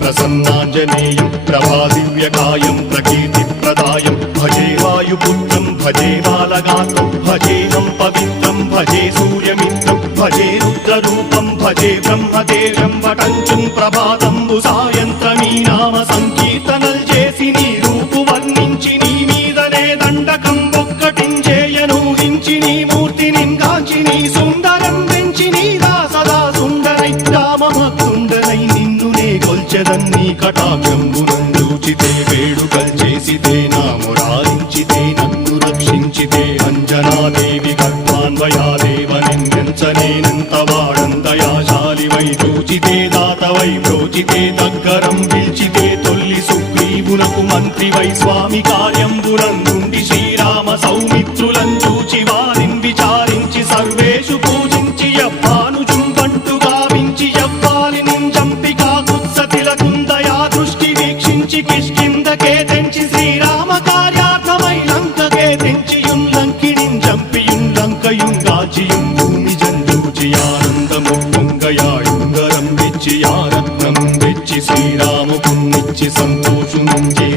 ప్రసన్నాంజనేయం ప్రభాదివ్యకాయం ప్రకీర్తిప్రదాయం భజే వాయుపుత్రం భజే బాలగాత్రం భజేహం పవిత్రం భజే సూర్యమిత్రం భజే రుద్రరూపం భజే బ్రహ్మదేవం వటంచుం ప్రభాతంబు సాయంత్రమీ నామ సంకీర్తనల్ చేసి నీ రూపు వర్ణించి నీ మీదనే దండకం ఒక్కటించేయనూహించి నీ మూర్తిని గాంచి నీ సుందరం పెంచి నీదా సదా సుందరై రామభక్తుండనై నిన్నునే కొల్చెదన్నీ కటాక్షంబునందూచితే వేడుకల్ చేసితే నా మురారించితే నన్ను రక్షించితే అంజనాదేవి గర్భాన్వయాదేవ నిందించనేనంత వాడందయాశాలివై చూచితే దాతవై బ్రోచితే దగ్గరం పిలిచితే తొల్లి సుగ్రీవునకు మంత్రివై స్వామి కార్యంబునందుండి శ్రీరామ సౌమిత్రులం చూచి వారిని విచారించి సర్వేషు పూజించి యవ్వానుజుంబంటు గావించి యవ్వాలిని చంపి కాకుత్సతిలకుందయా దృష్టి వీక్షించి కిష్కిందకే తెంచి శ్రీరామ కార్యార్థమై లంకకే తెంచియుం లంకిణిం చంపియుం లంకయుం గాచియుం భూమి జందూచి ఆనందము పొంగయాయుంగరం వెచ్చి ఆరత్నం వెచ్చి శ్రీరాముకున్నిచ్చి సంతోషునుంచి